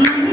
Mm-hmm.